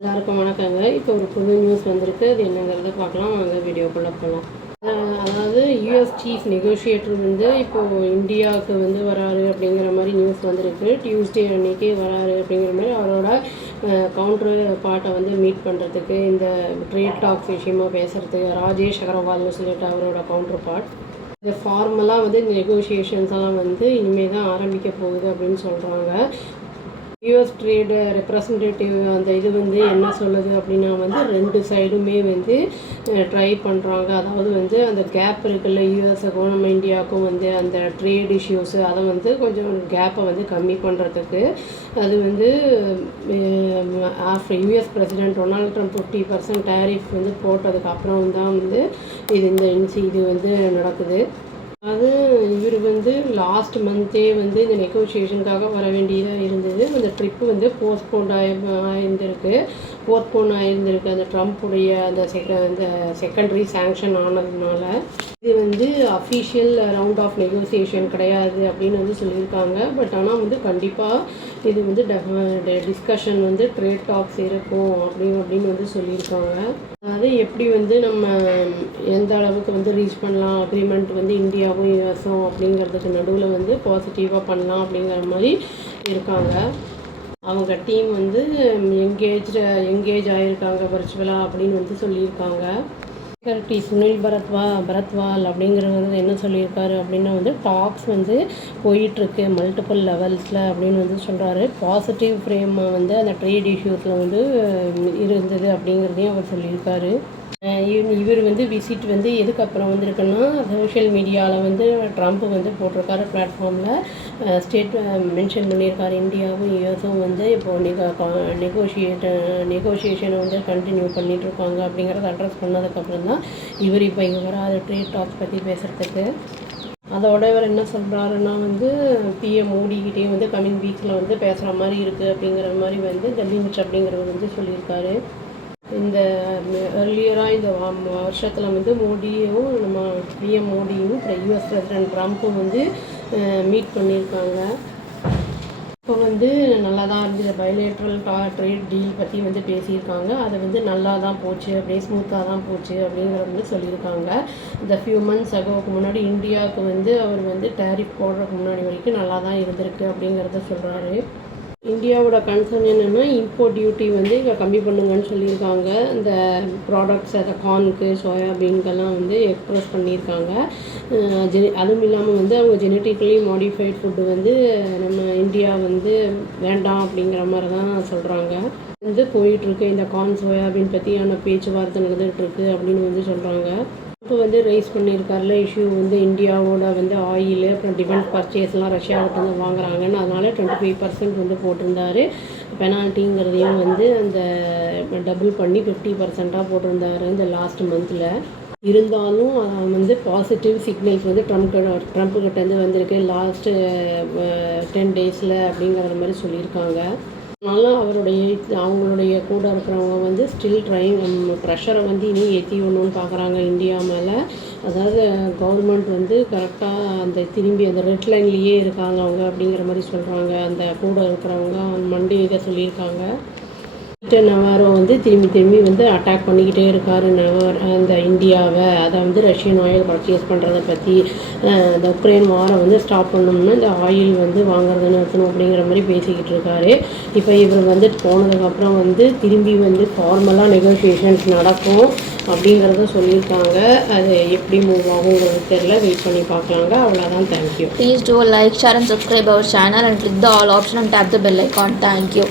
எல்லாருக்கும் வணக்கங்க. இப்போ ஒரு புது நியூஸ் வந்திருக்கு. அது என்னங்கிறத பார்க்கலாம். வாங்க வீடியோக்குள்ளே போகலாம். அதாவது யூஎஸ் சீஃப் நெகோஷியேட்டர் வந்து இப்போது இந்தியாவுக்கு வந்து வராரு அப்படிங்கிற மாதிரி நியூஸ் வந்திருக்கு. டியூஸ்டே அன்னைக்கு வராரு அப்படிங்கிற மாதிரி அவரோட கவுண்டர் பார்ட்டை வந்து மீட் பண்ணுறதுக்கு, இந்த ட்ரேட் டாக்ஸ் விஷயமாக பேசுகிறதுக்கு ராஜேஷ் அகர்வால்னு சொல்லிட்டு அவரோட கவுண்டர் பார்ட். இந்த ஃபார்மலாக வந்து நெகோஷியேஷன்ஸ்லாம் வந்து இனிமேல் தான் ஆரம்பிக்க போகுது அப்படின்னு சொல்கிறாங்க. யூஎஸ் ட்ரேடு ரெப்ரசன்டேட்டிவ் அந்த இது வந்து என்ன சொல்லுது அப்படின்னா வந்து ரெண்டு சைடுமே வந்து ட்ரை பண்ணுறாங்க. அதாவது வந்து அந்த கேப் இருக்குல்ல யூஎஸ்ஸுக்கும் நம்ம இந்தியாவுக்கும் வந்து அந்த ட்ரேட் இஷ்யூஸு அதை வந்து கொஞ்சம் கேப்பை வந்து கம்மி பண்ணுறதுக்கு அது வந்து after US president Donald Trump 50% tariff வந்து போட்டதுக்கு அப்புறம் தான் வந்து இது வந்து நடக்குது. அது இவர் வந்து லாஸ்ட் மந்த்தே வந்து இந்த நெகோஷியேஷனுக்காக வர வேண்டியதாக இருந்தது. அந்த ட்ரிப்பு வந்து போஸ்ட்போன் ஆயிருந்திருக்கு. அந்த ட்ரம்ப்புடைய அந்த செகண்டரி சேங்ஷன் ஆனதுனால இது வந்து அஃபிஷியல் ரவுண்ட் ஆஃப் நெகோசியேஷன் கிடையாது அப்படின்னு வந்து சொல்லியிருக்காங்க. பட் ஆனால் வந்து கண்டிப்பாக இது வந்து டிஸ்கஷன் வந்து ட்ரேட் டாக்ஸ் இருக்கும் அப்படின்னு வந்து சொல்லியிருக்காங்க. அது எப்படி வந்து நம்ம எந்த அளவுக்கு வந்து ரீச் பண்ணலாம், அக்ரிமெண்ட் வந்து இந்தியாவும் யூஎஸும் அப்படிங்கிறதுக்கு நடுவில் வந்து பாசிட்டிவாக பண்ணலாம் அப்படிங்கிற மாதிரி இருக்காங்க. அவங்க டீம் வந்து எங்கேஜ் ஆகியிருக்காங்க வர்ச்சுவலாக அப்படின்னு வந்து சொல்லியிருக்காங்க. சுனில் பரத்வால் அப்படிங்கிறவர் என்ன சொல்லியிருக்காரு அப்படின்னா வந்து டாக்ஸ் வந்து போயிட்டுருக்கு மல்டிபிள் லெவல்ஸில் அப்படின்னு வந்து சொல்கிறாரு. பாசிட்டிவ் ஃப்ரேம் வந்து அந்த ட்ரேட் இஷ்யூஸில் வந்து இருந்தது அப்படிங்கிறதையும் அவர் சொல்லியிருக்காரு. இவர் வந்து விசிட் வந்து எதுக்கு அப்புறம் வந்திருக்குன்னா சோஷியல் மீடியாவில் வந்து ட்ரம்ப் வந்து போட்டிருக்காரு பிளாட்ஃபார்மில் ஸ்டேட் மென்ஷன் பண்ணியிருக்காரு. இந்தியாவும் யூஎஸும் வந்து இப்போது நெகோஷியேஷனை வந்து கண்டினியூ பண்ணிகிட்ருக்காங்க அப்படிங்கிறத அட்ரஸ் பண்ணதுக்கப்புறம் தான் இவர் இப்போ இங்கே வராது ட்ரேட் டாக்ஸ் பற்றி பேசுகிறதுக்கு. அதோட இவர் என்ன சொல்கிறாருன்னா வந்து பிஎம் மோடிக்கிட்டேயும் வந்து கம்மிங் வீக்ஸில் வந்து பேசுகிற மாதிரி இருக்குது அப்படிங்கிற மாதிரி வந்து இந்த லிமிட் அப்படிங்கிறவர் வந்து சொல்லியிருக்காரு. இந்த ஏர்லியராக இந்த வருஷத்தில் வந்து மோடியும் நம்ம பிஎம் மோடியும் யூஎஸ் பிரசிடென்ட் ட்ரம்ப்பும் வந்து மீட் பண்ணியிருக்காங்க. இப்போ வந்து நல்லா தான் இருந்தது. பைலேட்ரல் ட்ரேட் டீல் பற்றி வந்து பேசியிருக்காங்க. அது வந்து நல்லா தான் போச்சு, அப்படியே ஸ்மூத்தாக தான் போச்சு அப்படிங்கிறத வந்து சொல்லியிருக்காங்க. இந்த ஃபியூ மந்த்ஸ் அகோவுக்கு முன்னாடி இந்தியாவுக்கு வந்து அவர் வந்து டேரிஃப் போடுறதுக்கு முன்னாடி வரைக்கும் நல்லா தான் இருந்திருக்கு அப்படிங்கிறத சொல்கிறாரு. இந்தியாவோட கன்சர்ன் என்னென்னா இம்போர்ட் டியூட்டி வந்து இங்கே கம்மி பண்ணுங்கன்னு சொல்லியிருக்காங்க. இந்த ப்ராடக்ட்ஸ் அதை கார்னுக்கு சோயாபீன்கெல்லாம் வந்து எக்ஸ்ப்ரெஸ் பண்ணியிருக்காங்க. அதுவும் இல்லாமல் வந்து அவங்க ஜெனட்டிக்கலி மாடிஃபைட் ஃபுட்டு வந்து நம்ம இந்தியா வந்து வேண்டாம் அப்படிங்கிற மாதிரி தான் சொல்கிறாங்க. வந்து போயிட்டுருக்கு இந்த கார்ன் சோயாபீன் பற்றியான பேச்சுவார்த்தை நடந்துகிட்ருக்கு அப்படின்னு வந்து சொல்கிறாங்க. இப்போ வந்து ரைஸ் பண்ணியிருக்காருல இஷ்யூ வந்து இந்தியாவோட வந்து ஆயில் அப்புறம் டிஃபென்ஸ் பர்ச்சேஸ்லாம் ரஷ்யாவுக்கு வந்து வாங்குறாங்கன்னு அதனால 25% வந்து போட்டிருந்தாரு. பெனால்ட்டிங்கிறதையும் வந்து அந்த டபுள் பண்ணி 50% போட்டிருந்தாரு இந்த லாஸ்ட் மந்தில். இருந்தாலும் வந்து பாசிட்டிவ் சிக்னல்ஸ் வந்து ட்ரம்ப்புக்கிட்டேருந்து வந்திருக்கு லாஸ்ட்டு 10 டேஸில் அப்படிங்கிற மாதிரி சொல்லியிருக்காங்க. அதனால் அவங்களுடைய கூட இருக்கிறவங்க வந்து ஸ்டில் ப்ரெஷரை வந்து இனி ஏற்றி விடணும்னு பார்க்குறாங்க இந்தியா மேலே. அதாவது கவர்மெண்ட் வந்து கரெக்டாக அந்த திரும்பி அந்த ரெட் லைன்லேயே இருக்காங்க அவங்க அப்படிங்கிற மாதிரி சொல்கிறாங்க. அந்த கூட இருக்கிறவங்க மண்டே இதை சொல்லியிருக்காங்க. நவாரோ வந்து திரும்பி வந்து அட்டாக் பண்ணிக்கிட்டே இருக்கார் அந்த இந்தியாவை. அதை வந்து ரஷ்யன் ஆயில் பர்ச்சேஸ் பண்ணுறதை பற்றி இந்த உக்ரைன் வாரை வந்து ஸ்டாப் பண்ணோம்னா இந்த ஆயில் வந்து வாங்குறதை நிறுத்தணும் அப்படிங்கிற மாதிரி பேசிக்கிட்டு இருக்காரு. இப்போ இவர் வந்து போனதுக்கப்புறம் வந்து திரும்பி வந்து ஃபார்மலாக நெகோஷியேஷன்ஸ் நடக்கும் அப்படிங்கிறத சொல்லியிருக்காங்க. அது எப்படி மூவ் ஆகுங்கிறது தெரியல, வெயிட் பண்ணி பார்க்கலாங்க. அவ்வளோதான். Thank you. Please do like, share and subscribe our channel and click the all option and tap the bell icon. Thank you.